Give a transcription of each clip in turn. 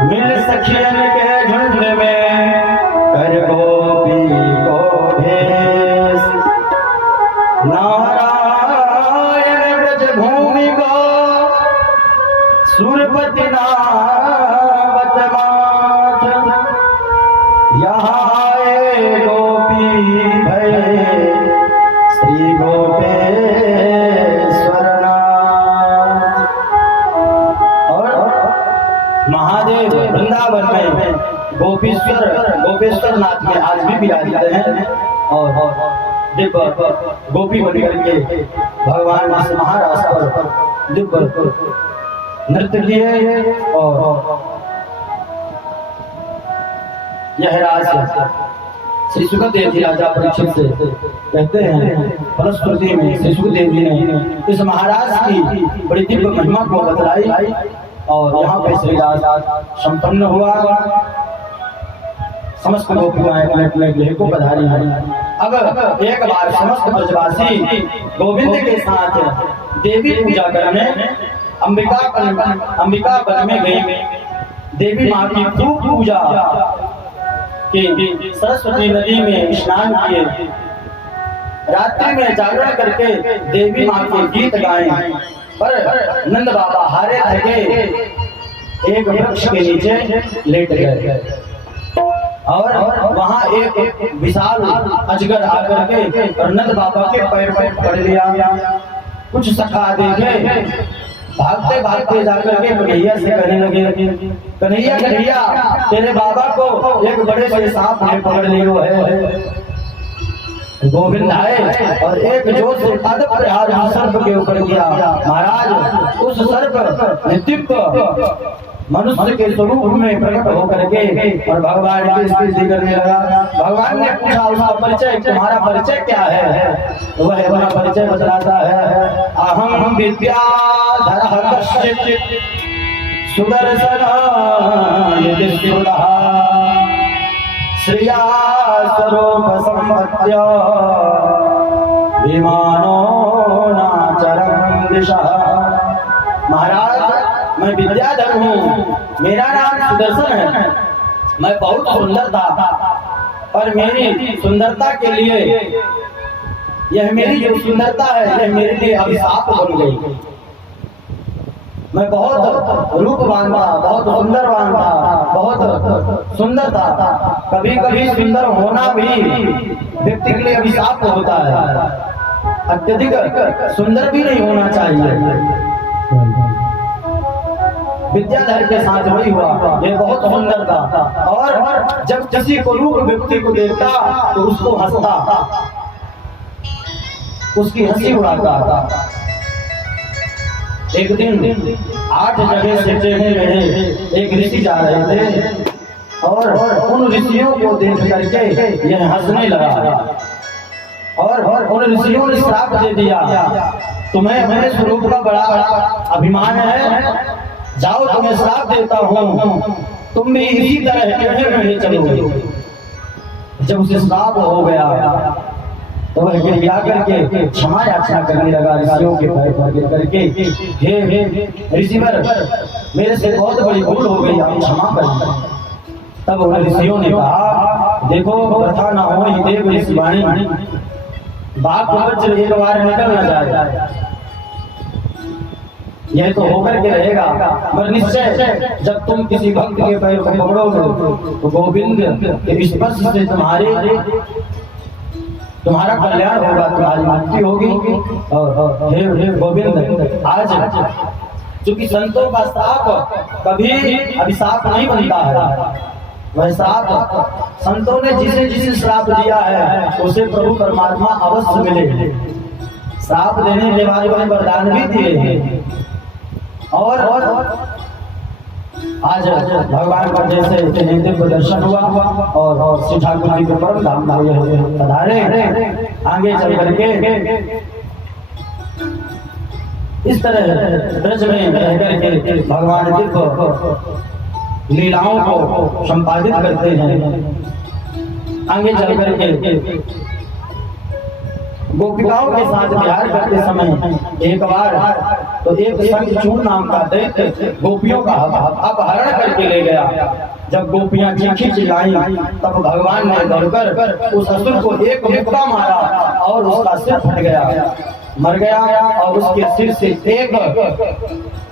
मिल सखियन के झुंड में कर गोपी को भेष, नारायण ब्रज भूमि को सुरपति नावत माथ, यहाँ आए गोपी भय श्री गोपेश्वर नाथ। और महादेव वृंदावन में गोपेश्वर नाथ में आज भी विराजित हैं और दिव्य गोपी बन करके भगवान इस महाराज पर दिव्य नृत्य किए। और यह राज श्री सुखदेव जी राजा परीक्षित से कहते हैं, फलश्रुति में श्री सुखदेव जी ने इस महाराज की बड़ी दिव्य महिमा को बतलाई और यहाँ पे श्री राज संपन्न हुआ। समस्त गोपियां अपने गृह को पधारी हैं। अब एक बार समस्त ब्रजवासी गोविंद के साथ देवी पूजा करने अंबिका वन में गई। देवी माँ की खूब पूजा कि सरस्वती नदी में स्नान किए, रात्रि में जागरण करके देवी माँ के गीत गाए। पर नंद बाबा हारे थके एक वृक्ष के नीचे लेट गए और वहाँ एक विशाल अजगर आकर के और नंद बाबा के पैर पर पड़ लिया। कुछ सखा देखे, भागते भागते जाकर के कन्हैया से कहने लगे, कन्हैया कन्हैया तेरे बाबा को एक बड़े से सांप ने पकड़ लियो है। गोविंद आए और एक जोर से पादप प्रहार सर्प के ऊपर किया। महाराज उस सर्प दिव्य मनुष्य के स्वरूप में प्रकट होकर के और भगवान की स्तुति करने लगा। भगवान ने पूछा उसका परिचय, तुम्हारा परिचय क्या है? वह अपना परिचय बतलाता है, अहम विद्याधरः कश्चित् सुदर्शनाय श्रिया स्वरूप संपत्य विमानो नाचरं दिशः। महाराज मैं विद्याधर हूँ, मेरा नाम सुदर्शन है। मैं बहुत सुंदर था और मेरी सुंदरता के लिए यह मेरी जो सुंदरता है यह मेरे लिए अभिशाप बन गई। मैं बहुत रूपवान था, बहुत सुंदरवान था, बहुत सुंदर था। कभी कभी सुंदर होना भी व्यक्ति के लिए अभिशाप होता है। अत्यधिक सुंदर भी नहीं होना चाहिए। विद्याधर के साथ वही हुआ, ये बहुत सुंदर था और जब किसी को रूप व्यक्ति को देखता तो उसको हंसता, उसकी हंसी उड़ाता। एक दिन 8 जगह से चढ़े रहे एक ऋषि जा रहे थे और उन ऋषियों को देख करके यह हंसने लगा और उन ऋषियों ने श्राप दे दिया, तुम्हें मेरे स्वरूप का बड़ा अभिमान है, जाओ तुम्हें श्राप देता हूँ, तुम भी इसी तरह टेढ़े चलोगे। जब उसे श्राप हो गया तो वह गिड़गिड़ा करके क्षमा याचना करने लगा, ऋषियों के पैर पर गिर करके, हे ऋषिवर मेरे से बहुत बड़ी भूल हो गई, आप क्षमा करें। तब उन ऋषियों ने कहा, देखो कथा न हो देव ऋषिवाणी, बाप वज्र एक बार निकल न जाए, यह तो होकर के रहेगा, पर निश्चय जब तुम किसी भक्त के पैर को पकड़ोगे तो गोविंद के स्पर्श से तुम्हारा कल्याण होगा, तुम्हारी मुक्ति होगी। और हे गोविंद, आज चूंकि संतों का श्राप कभी अभिशाप नहीं बनता है, वह श्राप संतों ने जिसे जिसे श्राप दिया है उसे प्रभु परमात्मा अवश्य मिले। श्राप देने के बाद वह वरदान भी दिए हैं। और आज भगवान का जैसे दिव्य दर्शन हुआ और श्री ठाकुर जी के परम धाम पधारे, आगे चल करके इस तरह ब्रज में रह करके भगवान दिव्य लीलाओं को संपादित करते हैं। आगे चल करके गोपिकाओं के साथ विहार करते समय एक बार तो एक शंखचूड़ नाम का दैत्य गोपियों का अपहरण करके करके ले गया। जब गोपियां चीखी चिल्लाई तब भगवान ने दौड़कर उस असुर को एक मुक्का मारा और उसका सिर फट गया, मर गया। और उसके सिर से एक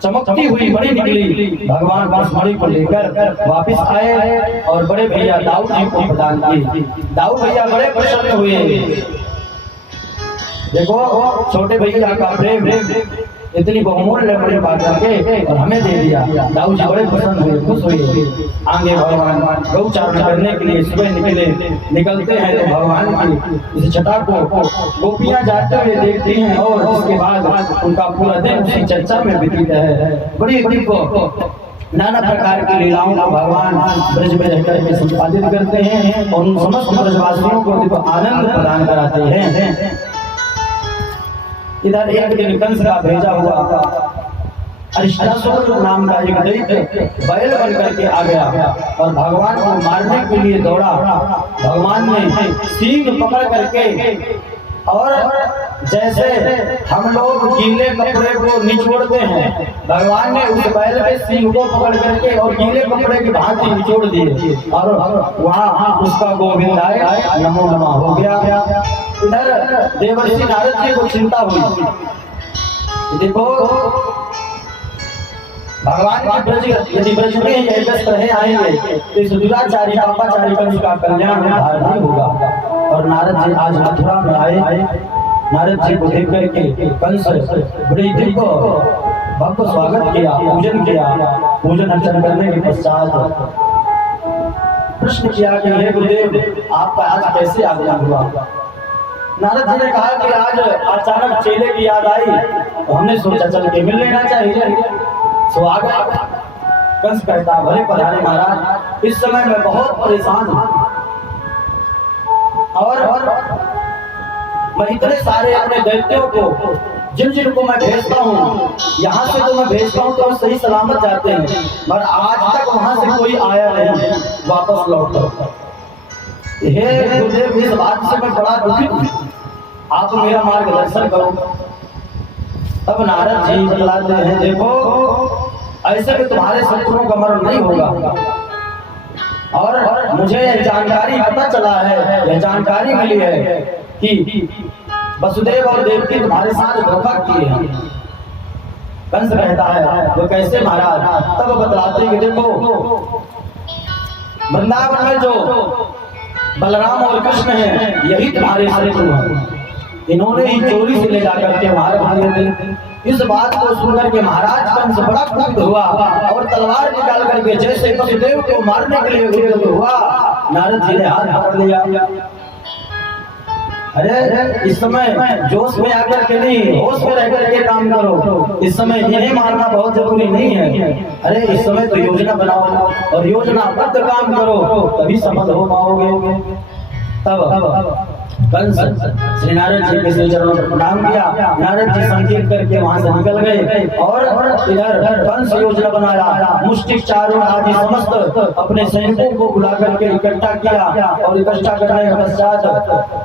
चमकती हुई मणि निकली। भगवान उस मणि को लेकर वापस आए और बड़े भैया दाऊद जी को प्रदान की। दाऊद भैया बड़े प्रसन्न हुए। देखो छोटे भैया का प्रेम इतनी बहुमूल्य बड़ी बात करके और हमें दे दिया। दाऊद जी बड़े पसंद हुए, खुश हुए। आगे भगवान गौचारण करने के लिए सुबह निकलते हैं तो भगवान की इस छटा को गोपियां जाते हुए देखती हैं और उसके बाद उनका पूरा दिन उसी चर्चा में बीतता है। बड़ी नाना प्रकार की लीलाओं को भगवान ब्रज में रहकर के संपादित करते हैं और उन समस्त ब्रजवासियों को आनंद प्रदान कराते हैं। इधर एक दिन कंस का भेजा हुआ अरिष्टासुर नाम का एक दैत्य बैल बन करके आ गया और भगवान को मारने के लिए दौड़ा। भगवान ने सींग पकड़ करके और जैसे हम लोग गीले कपड़े को निचोड़ते हैं, भगवान ने उस बैल के सींग को पकड़ करके और गीले कपड़े की भांति निचोड़ दिए और वहाँ उसका गोविंदाय नमो नमः हो गया। इधर देवर्षि नारद जी को चिंता हुई। देखो भगवान के ब्रज यदि ब्रज में ही व्यस्त रहे आएंगे तो इस दुराचारी पापाचारी कंस का कल्याण उद्धार नहीं होगा। और नारद जी आज मथुरा में आए। नारद जी को देख करके कंस बड़ी दिव्य भव्य स्वागत किया, पूजन किया। पूजन अर्चन करने के पश्चात प्रश्न किया कि हे गुरुदेव आपका आज कैसे आगमन हुआ। नारद जी ने कहा कि आज अचानक चेले की याद आई तो हमने सोचा चल के मिल लेना चाहिए। स्वागत। कंस कहता भले पधारे महाराज, इस समय मैं बहुत परेशान हूँ और मैं इतने सारे अपने दैत्यों को जिन जिनको मैं भेजता हूँ यहाँ से तो मैं भेजता हूँ तो सही सलामत जाते हैं, मगर आज तक वहां से कोई आया नहीं वापस लौट कर। हे गुरुदेव इस बात से मैं बड़ा दुखित हूँ, आप मेरा मार्गदर्शन करो। तब नारद जी बतलाते हैं देखो ऐसे भी तुम्हारे शत्रुओं का मरण नहीं होगा और मुझे यह जानकारी पता चला है, यह जानकारी मिली है कि वसुदेव और देवकी तुम्हारे साथ धोखा किए हैं। कंस कहता है वो कैसे महाराज। तब बतलाते कि देखो वृंदावन में जो बलराम और कृष्ण हैं यही तुम्हारे शत्रु हैं, इन्होंने ही चोरी से ले जाकर के मार दिए थे। इस बात को सुनकर के महाराज कंस बड़ा क्रुद्ध हुआ और तलवार निकाल करके जैसे वसुदेव को मारने के लिए उद्यत हुआ, नारद जी ने हाथ पकड़ लिया। अरे इस समय जोश में आकर के नहीं, होश में रह करके काम करो। इस समय इन्हें मारना बहुत जरूरी नहीं है। अरे इस समय तो योजना बनाओ और योजनाबद्ध काम करो तभी सफल हो पाओगे। तब कंस श्री नारद जी के श्री चरणों पर प्रणाम किया। नारद जी संकेत करके वहां से निकल गए और इधर कंस योजना बनाया। मुष्टिक चारों आदि समस्त अपने सैनिकों को बुला करके इकट्ठा किया और इकट्ठा करने के पश्चात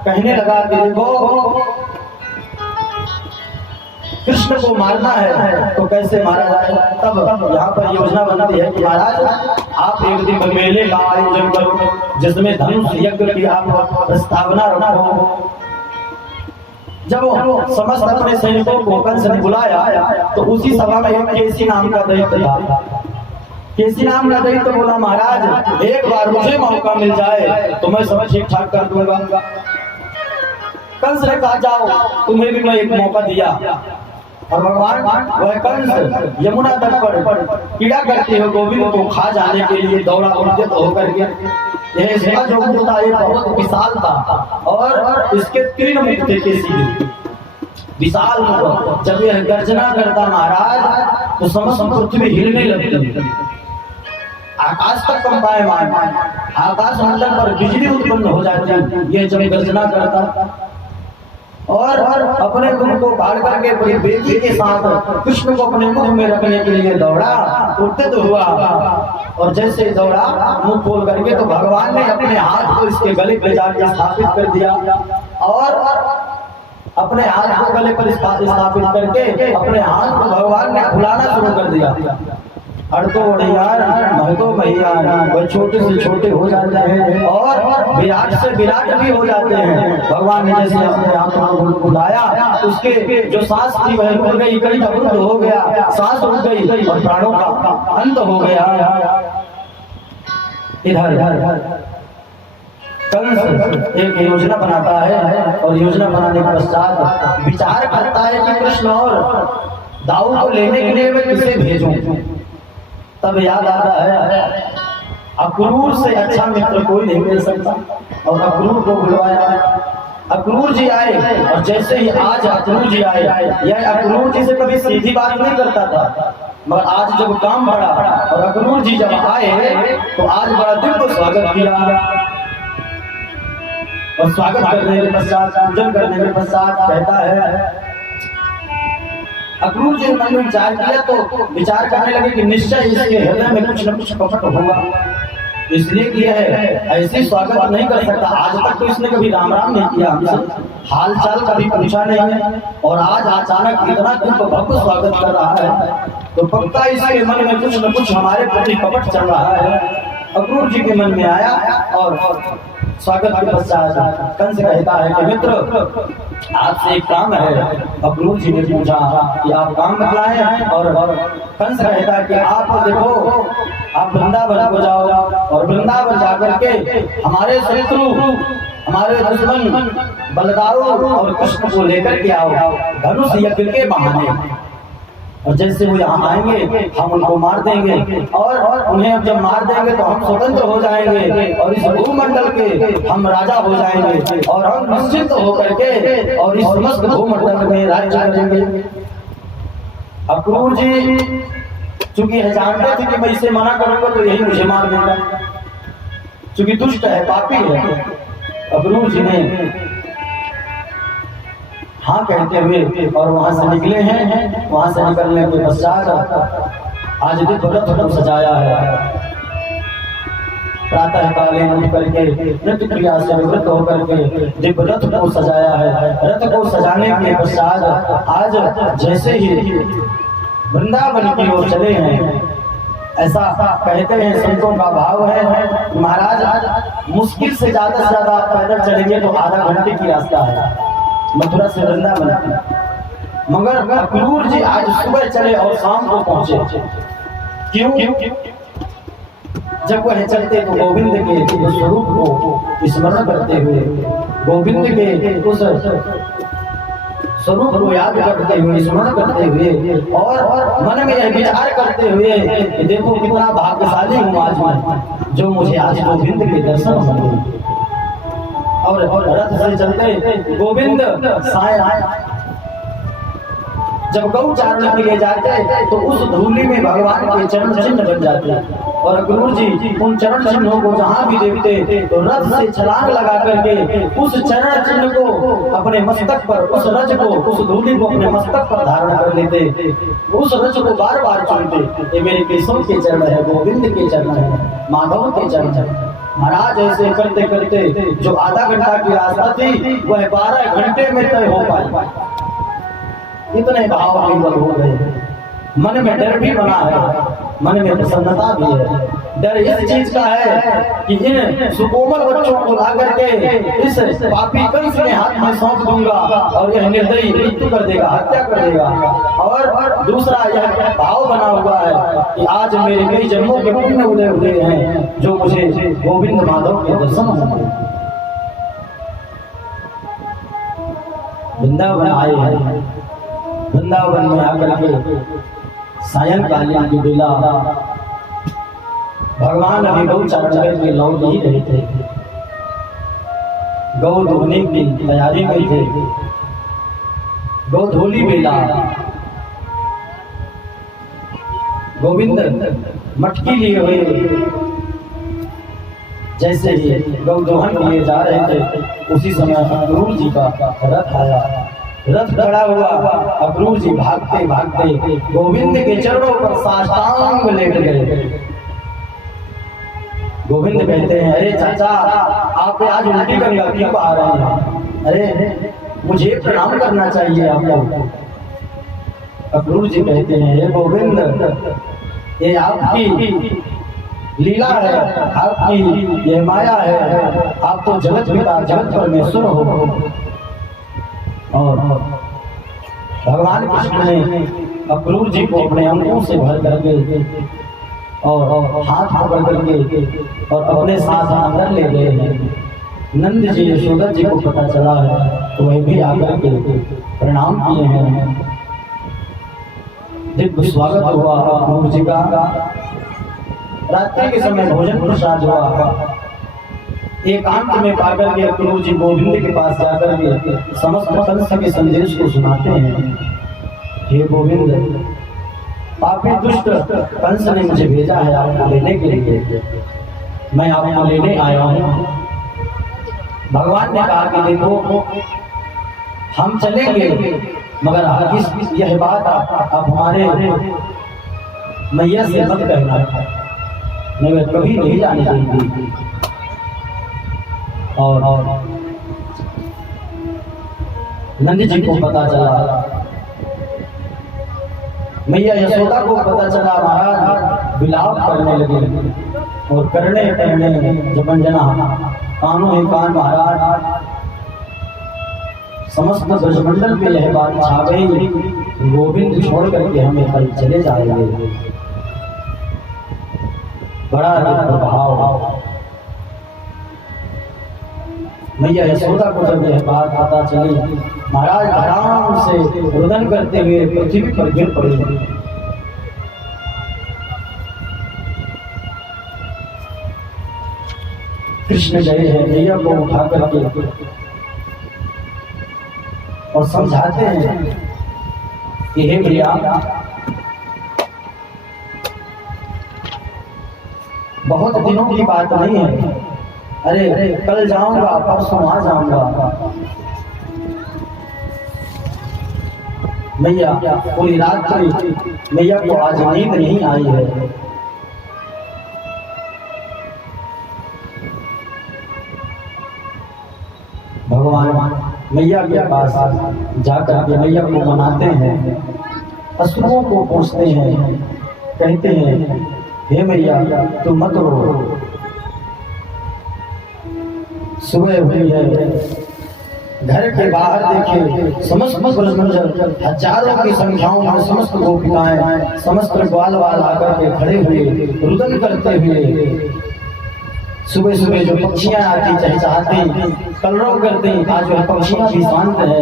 कहने लगा कि देखो कृष्ण को मारना है तो कैसे मारा जाए। तब यहाँ पर योजना बनती है कि महाराज आप एक दिन मेले का आयोजन करो जिसमें धनुष यज्ञ की आप प्रस्तावना रखो। जब समस्त अपने सैनिकों को कंस ने बुलाया तो उसी सभा में एक केसी नाम का दैत्य था। केसी नाम का दैत्य बोला महाराज एक बार मुझे मौका मिल जाए तो मैं सब ठीक ठाक कर दूंगा। कंस ने कहा जाओ तुम्हें भी मैं एक मौका दिया। और भगवान वह कंस यमुना तट पर कीड़ा करते हुए गोविंद को खा जाने के लिए दौड़ा उद्यत होकर के। यह जो मुख था ये बहुत विशाल था और इसके 3 मुख थे केसी विशाल मुख। जब यह गर्जना करता महाराज तो समस्त पृथ्वी हिलने लगती, आकाश तक कंपायमान, आकाश मंडल पर बिजली उत्पन्न हो जाती ये जब गर्जना करता। और अपने मुख को फाड़ करके बड़ी बेटी के साथ कृष्ण को अपने मुख में रखने के लिए दौड़ा, उद्यत हुआ और जैसे दौड़ा मुंह खोल करके तो भगवान ने अपने हाथ को इसके गले पे जाकर स्थापित कर दिया और अपने हाथ को गले पर स्थापित करके अपने हाथ को भगवान ने फुलाना शुरू कर दिया। यार मैं तो नहीं आए, वह छोटे से छोटे हो जाते हैं और विराट से विराट भी हो जाते हैं। भगवान ने जैसे अपने आत्मा को बुलाया, उसके जो सांस थी वह रुक गई, कड़ी अवरुद्ध हो गया, सांस रुक गई और प्राणों का अंत हो गया। इधर कंस एक योजना बनाता है और योजना बनाने के पश्चात विचार करता है कि कृष्ण और दाऊ को लेने के लिए मैं किसे भेजूं। तब याद आता है अक्रूर से अच्छा मित्र कोई नहीं मिल सकता और अक्रूर को बुलवाया। अक्रूर जी आए और जैसे ही आज अक्रूर जी आए, यह अक्रूर जी से कभी सीधी बात नहीं करता था, मगर आज जब काम बढ़ा और अक्रूर जी जब आए तो आज बड़ा दिव्य स्वागत किया और स्वागत करने के पश्चात, पूजन करने के पश्चात कहता है, अक्रूर जी मन में विचार किया तो विचार करने लगे कि निश्चय इसके हृदय में कुछ न कुछ कपट होगा, इसलिए किया है, ऐसे स्वागत नहीं कर सकता। आज तक तो इसने कभी राम राम नहीं किया, हमसे हाल चाल कभी पूछा नहीं है और आज अचानक इतना दिव्य भव्य स्वागत कर रहा है तो पक्का इसके मन में कुछ न कुछ हमारे प्रति कपट चल रहा है। अक्रूर जी के मन में आया और स्वागत के पश्चात कंस कहता है कि मित्र आपसे एक काम है। अक्रूर जी ने पूछा कि आप काम बतलाएं और कंस कहता है कि आप देखो, आप वृंदावन को जाओ और वृंदावन जाकर के हमारे शत्रु, हमारे दुश्मन बलदाऊ और कृष्ण को लेकर के आओ धनुष यज्ञ के बहाने, और जैसे वो यहाँ आएंगे हम उनको मार देंगे और उन्हें जब मार देंगे तो हम स्वतंत्र हो जाएंगे और इस भूमंडल के हम राजा हो जाएंगे और हम निश्चिंत होकर के और इस समस्त भूमंडल में राज्य करेंगे। अक्रूर जी चूंकि जानते थे कि मैं इसे मना करूंगा तो यही मुझे मार देगा, चूंकि दुष्ट है, पापी है। अक्रूर जी ने हाँ कहते हुए और वहां से निकले हैं। वहां से निकलने के पश्चात आज दिव्य रथ को सजाया है। प्रातः कालीन उठ करके नृत्य क्रिया से निवृत्त होकर के दिव्य रथ को सजाया है। रथ को सजाने के पश्चात आज जैसे ही वृंदावन की ओर चले हैं, ऐसा कहते हैं, संतों का भाव है महाराज मुश्किल से ज्यादा आप पैदल चलेंगे तो आधा घंटे की रास्ता है मथुरा से वृंदावन, मगर अक्रूर जी आज सुबह चले और शाम को पहुंचे। क्यों? जब वह चलते तो गोविंद के स्वरूप को स्मरण करते हुए, गोविंद के उस स्वरूप को याद करते हुए, स्मरण करते हुए और मन में यह विचार करते हुए कि देखो कितना भाग्यशाली हूँ आज मैं जो मुझे आज गोविंद के दर्शन हुए। और रथ से चलते गोविंद साय जब गौ चारण के लिए जाते तो उस धूलि में भगवान के चरण चिन्ह बन जाते और अक्रूर जी उन चरण चिन्हों को जहाँ भी देखते तो रथ से छलांग लगा करके उस चरण चिन्ह को अपने मस्तक पर, उस रज को, उस धूलि को अपने मस्तक पर धारण कर लेते, उस रज को बार बार चुनते, ये मेरे केशव के चरण है, गोविंद के चरण है, माधव के चरण है। महाराज ऐसे करते करते जो आधा घंटा की रास्ता थी वह 12 घंटे में तय हो पाई। इतने भाव विवल हो गए, मन में डर भी बना है, मन में प्रसन्नता भी है। डर इस चीज का है कि इन सुकोमल बच्चों को ला करके इस पापी कंस के हाथ में सौंप दूंगा और यह निर्दयी मृत्यु कर देगा, हत्या कर देगा। और दूसरा यह भाव बना हुआ है कि आज मेरे कई जन्मों के पुण्य उदय हुए हैं जो मुझे गोविंद माधव के दर्शन होंगे। वृंदावन आए हैं, वृंदावन में आकर के सायंकालीन की बेला भगवान अभी गौ चारण के लौट ही रहे थे, गौ धोने की तैयारी में थे। गौ धोली बेला गोविंद मटकी लिए हुए जैसे ही गौ दोहन के लिए जा रहे थे उसी समय अक्रूर जी का रथ आया। रथ खड़ा हुआ, अक्रूर जी भागते भागते गोविंद के चरणों पर साष्टांग लेट गए। गोविंद कहते हैं, अरे चाचा आप आज उल्टी गंगा क्यों आ रहे हैं? अरे मुझे प्रणाम करना चाहिए आपको। अक्रूर जी कहते हैं, हे गोविंद, ये आपकी लीला है, आपकी यह माया है। आप तो जगत पिता जगत परमेश्वर हो। और भगवान कृष्ण ने अक्रूर जी को अपने अंगों से भर करके और हाथ पकड़ करके और अपने साथ अंदर ले गए हैं। नंद जी यशोदा जी को पता चला है तो वह भी आकर के प्रणाम किए हैं। दिव्य स्वागत हुआ अक्रूर जी का। रात्रि के समय भोजन प्रसाद हुआ। एकांत में पाकर के अक्रूर जी गोविंद के पास जाकर के समस्त कंस के संदेश को सुनाते हैं। हे गोविंद, पापी दुष्ट कंस ने मुझे भेजा है आपको लेने के लिए। मैं आपको लेने आया हूँ। भगवान ने कहा कि देखो, हम चलेंगे मगर यह बात आप हमारे मैया से मत कहना, मैं कभी नहीं जाने देंगी। और नंद जी को पता चला, मैया यशोदा को पता चला। महाराज विलाप करने लगे और करने जबन जना कानों ही कान। महाराज समस्त ब्रजमंडल पे यह बात छा गई, गोविंद छोड़ करके हमें कल चले जाएंगे। बड़ा प्रभाव। मैया यशोदा को जब यह बात पता चली, महाराज आराम से रुदन करते हुए पृथ्वी पर गिर पड़े। कृष्ण गए हैं मैया को उठा करके और समझाते हैं कि हे मैया, बहुत दिनों की बात नहीं है। अरे कल जाऊंगा, परसों आ जाऊंगा। मैया पूरी रात्रि मैया को आज नींद नहीं आई है। भगवान मैया के पास जाकर के मैया को मनाते हैं, असुरों को पूछते हैं, कहते हैं हे मैया तू मत रो। सुबह हुई है, घर के बाहर देखे समस्त ब्रजमंडल हजारों की संख्याओं में समस्त गोपिकाएं, समस्त ग्वाल वाल आकर के खड़े हुए रुदन करते हुए। सुबह सुबह जो पक्षियां आती चहचहाती कलरव करती, आज वह पक्षियां भी शांत है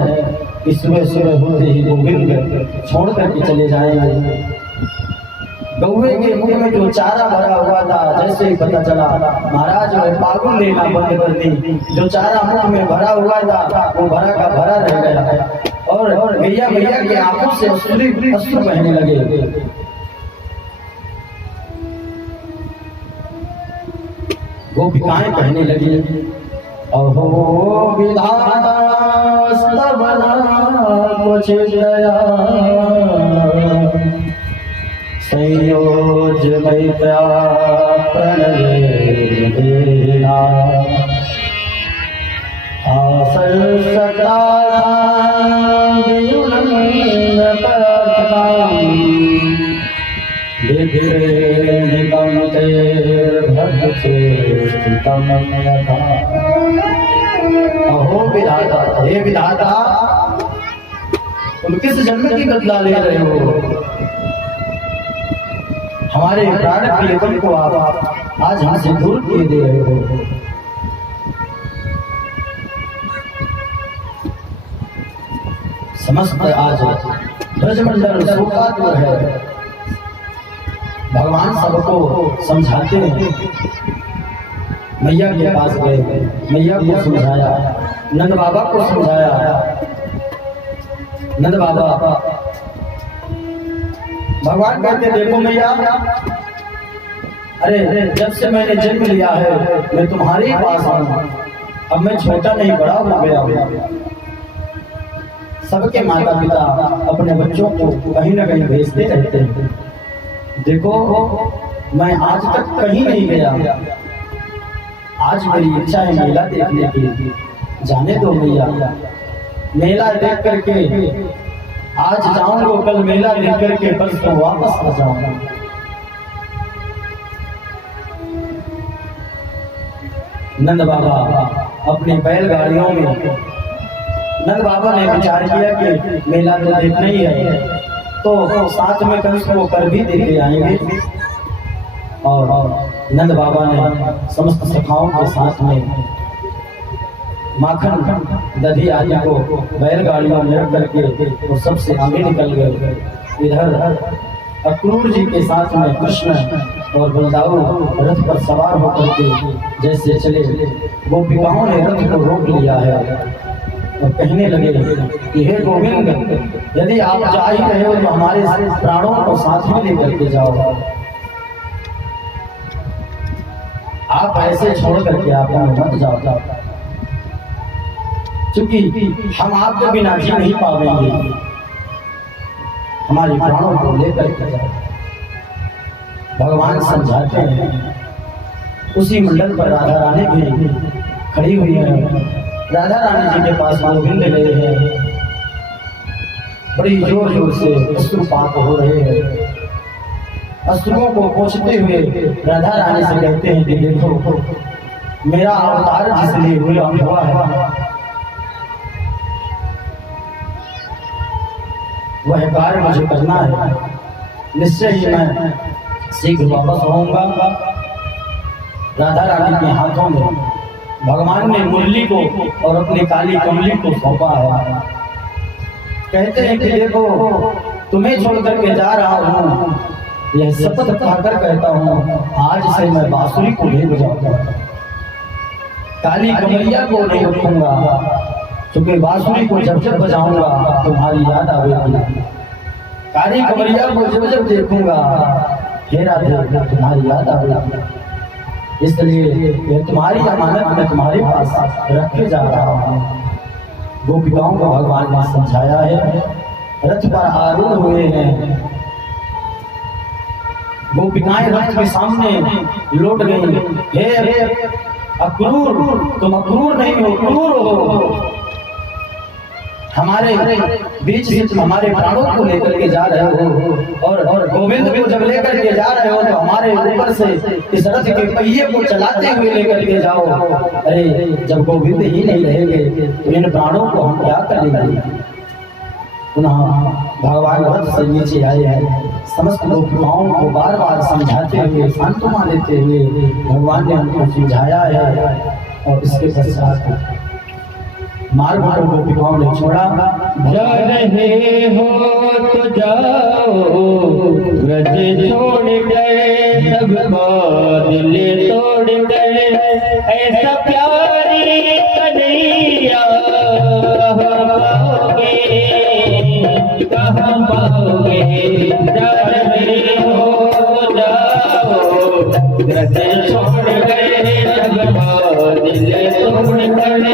कि सुबह सुबह होते ही गोविंद छोड़ करके चले जाएंगे। गौवे के मुख में जो चारा भरा हुआ था, जैसे ही पता चला महाराज वह पागुल लेना बंद कर दी। जो चारा मुख में भरा हुआ था वो भरा का भरा रह गया और मैया की आंखों से अश्रु बहने लगे। गोपिकाएं कहने लगी, अहो विधाता स्तवना कुछ दया, संयोज मैत्या प्रणय देना, आसन सकारा वियुलन प्रार्थना, विधिरे निगमते भक्ति स्थितम यथा। अहो विधाता, हे विधाता, तुम किस जन्म की बदला ले रहे हो? हमारे प्राण प्रियतम को आप आज हमसे दूर किए दे रहे हो। समस्त आज ब्रजमंडल शोकातुर है। भगवान सबको समझाते हैं। मैया के पास गए, मैया को समझाया, नंद बाबा को समझाया। नंद बाबा भगवान कहते देखो मैया, अरे जब से मैंने जन्म लिया है मैं तुम्हारे ही पास हूँ। अब मैं छोटा नहीं बड़ा हो गया हूँ। सबके माता पिता अपने बच्चों को कहीं न कहीं भेजते रहते हैं। देखो मैं आज तक कहीं नहीं गया, आज मेरी इच्छा है मेला देखने की। जाने दो मैया, मेला देख करके आज जाऊंगा, कल मेला देख करके परसों वापस आ जाऊंगा। नंद बाबा अपनी बैलगाड़ियों में, नंद बाबा ने विचार किया कि मेला तो देखना ही है, तो साथ में कंस को कर भी देके आएंगे। और नंद बाबा ने समस्त सखाओं के साथ में माखन दधी आदि को बैलगाड़ियों में रख करके वो सबसे आगे निकल गए। इधर अक्रूर जी के साथ में कृष्ण और बलदाऊ रथ पर सवार होकर के जैसे चले, गोपिकाओं ने रथ को रोक लिया है और कहने लगे कि हे गोविंद, यदि आप जा ही रहे हो तो हमारे प्राणों को साथ में लेकर के जाओ, आप ऐसे छोड़ करके आप मत जाओ, क्योंकि हम आपके बिना जी नहीं पाएंगे, हमारे प्राणों को लेकर के जाओ। भगवान समझाते हैं। उसी मंडल पर राधा रानी भी खड़ी हुई है। राधा रानी जी के पास गोविंद गए हैं, बड़ी जोर जोर से अश्रुपात हो रहे हैं। अश्रुओं को पोंछते हुए राधा रानी से कहते हैं कि देखो, मेरा अवतार जिस लिए हुआ है वह कार्य मुझे करना है, निश्चय ही मैं शीघ्र वापस आऊंगा। राधा रानी के हाथों में भगवान ने मुरली को और अपनी काली कमली को सौंपा है। कहते हैं कि देखो, तुम्हें छोड़ करके जा रहा हूँ, यह शपथ खाकर कहता हूँ, आज से मैं बांसुरी को नहीं बजाऊंगा, काली कमलिया को नहीं रखूंगा, क्योंकि बांसुरी को जब जब बजाऊंगा तुम्हारी याद आवेगी, काली कमलिया को जब जब देखूंगा हे राधे तुम्हारी याद आवेगी। इसलिए तुम्हारी अमानत मैं तुम्हारे पास रख के जा रहा हूँ। गोपिकाओं को भगवान ने समझाया है, रथ पर आरूढ़ हुए हैं। गोपिकाएं रथ के सामने लौट गई। हे अक्रूर, तुम अक्रूर नहीं हो, क्रूर हो, हमारे बीच से तुम हमारे प्राणों को लेकर के जा रहे हो, और गोविंद को जब लेकर के जा रहे हो तो हमारे ऊपर से इस रथ के पहिए को चलाते हुए लेकर के जाओ। अरे जब गोविंद ही नहीं रहेंगे तो इन प्राणों को हम क्या करेंगे। पुनः भगवान रथ से नीचे आए हैं। समस्त गोपिकाओं को बार बार समझाते हुए, सांत्वना देते हुए भगवान ने उनको समझाया है। और इसके पश्चात मार्ग को गोपिकाओं ने छोड़ा। जा रहे हो तो जाओ, व्रज छोड़ गए सब दिल तोड़ गए, ऐसा प्यारी कन्हैया पाओगे, कहाँ पाओगे। जा रहे हो तो जाओ, व्रज छोड़ गए सब दिल तोड़ गए,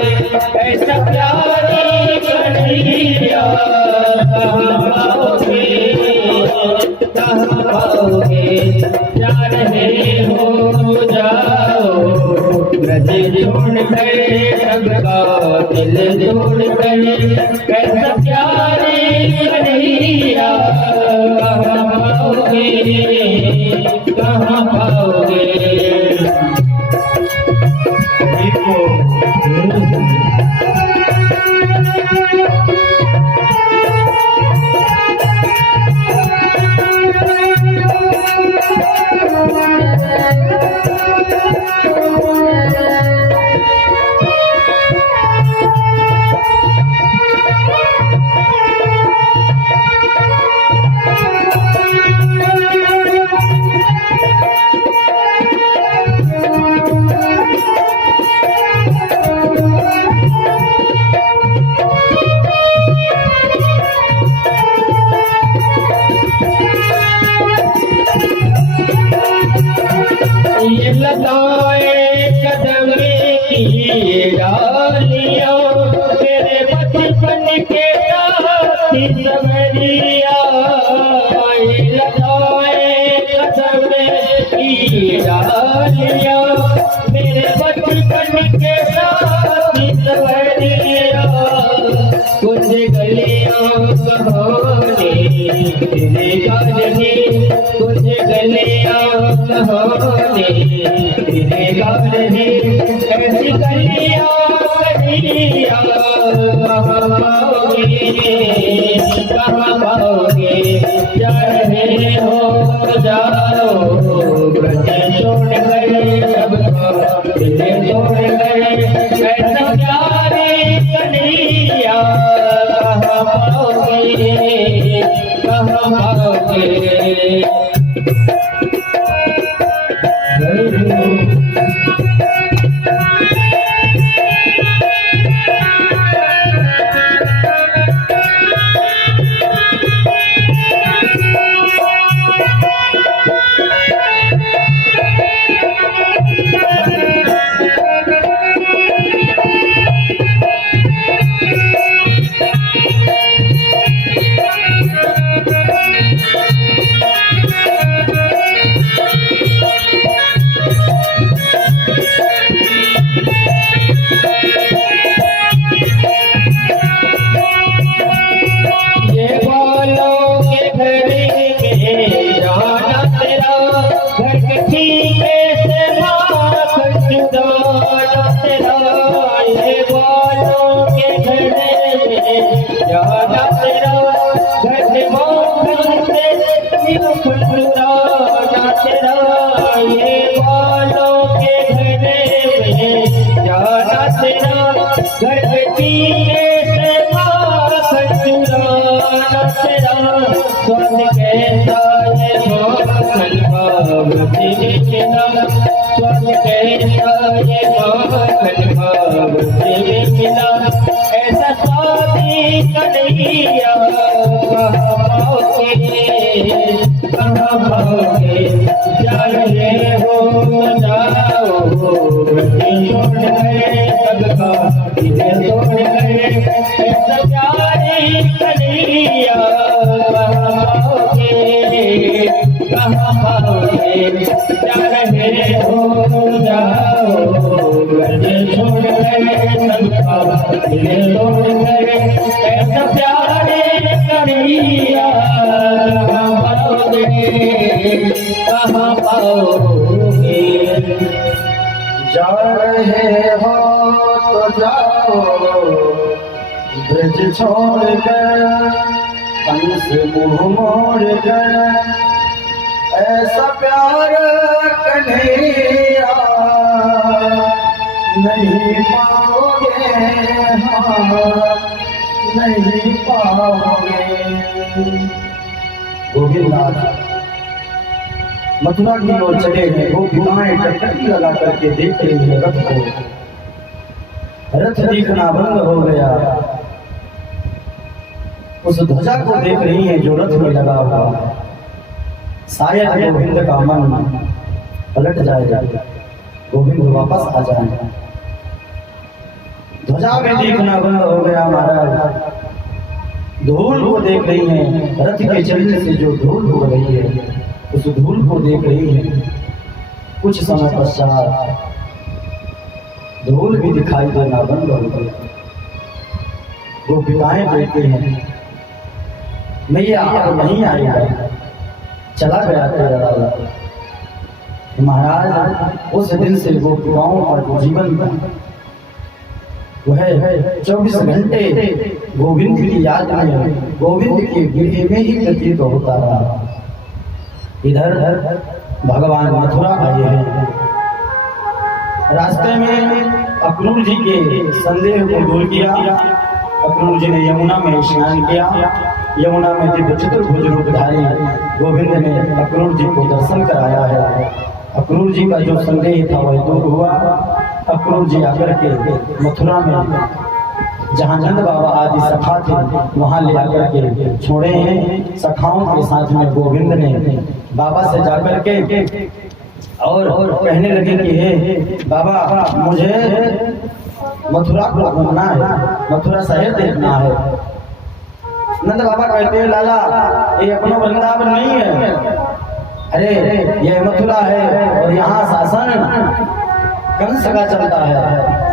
ऐसा प्यारी कन्हैया कहाँ पाओगे, कहाँ पाओगे। जा रहे हो जाओ, व्रज छोड़ गए सबका दिल तोड़ गए, ऐसा प्यारी कन्हैया कहाँ पाओगे, कहाँ पाओगे। ये लगाए कदम की डालियां, तेरे बचपन के साथी सवरिया। ये लगाए कदम की डालियां, मेरे बचपन के साथी सवरिया। कुछ गलियां कहानी तेरे गाने, कुछ गलियां कहानी तेरे गाने, ऐसी करिया करिया कहाँ पाओगे जा रहे हो जाओ ब्रज छोड़ गए सबको दिल छोड़ गए कैसा प्यारे कन्हैया कहाँ पाओगे कहाँ पाओगे ऐसा स्वामी कन्हैया कहाँ पाओगे जा रहे हो जाओ ब्रज छोड़ गए सबका दिल तोड़ गए ऐसा प्यारे कन्हैया कहाँ पाओगे जा रहे हो जाओ ब्रज छोड़ गए सबका दिल तोड़ गए ऐसा प्यारे कन्हैया कहाँ पाओगे जा रहे हो तो जाओ ब्रज छोड़ कर तन से मुँह मोड़ कर ऐसा प्यार कन्हैया नहीं पाओगे हाँ नहीं पाओगे। गोविंदनाथ मथुरा की ओर चले हैं। वो गोपिकाएं टकटकी लगा करके देख रही है रथ को। रथ दिखना बंद हो गया। उस ध्वजा को देख रही है जो रथ में लगा हुआ है। शायद गोविंद का मन पलट जाएगा, गोविंद वापस आ जाएगा। ध्वजा में देखना बंद हो गया महाराज। धूल को देख रही है, रथ के चलने से जो धूल हो रही है उस धूल को देख रही है। कुछ समय पश्चात धूल भी दिखाई देना बंद हो गई। गोपिकाएं कहते हैं मैया अब नहीं आएगा, चला गया तेरा लाला। महाराज उस दिन से गोपिकाओं का जीवन वह 24 घंटे गोविंद की याद में, गोविंद के गृह में ही व्यतीत होता रहा। इधर भगवान मथुरा आए हैं। रास्ते में अक्रूर जी के संदेह को दूर किया। अक्रूर जी ने यमुना में स्नान किया। यमुना में दिव्य चतुर्भुज रूपधारी गोविंद ने अक्रूर जी को दर्शन कराया है। अक्रूर जी का जो संदेह था वह दूर हुआ। अक्रूर जी आकर के मथुरा में जहाँ नंद बाबा आदि सखा थे वहाँ ले आकर के छोड़े हैं। सखाओं के साथ में गोविंद ने बाबा से जाकर के और कहने लगे कि हे बाबा मुझे मथुरा को घूमना है, मथुरा शहर देखना है। नंद बाबा कहते हैं लाला ये अपना वृंदावन नहीं है, अरे ये मथुरा है और यहाँ शासन कंस का चलता है।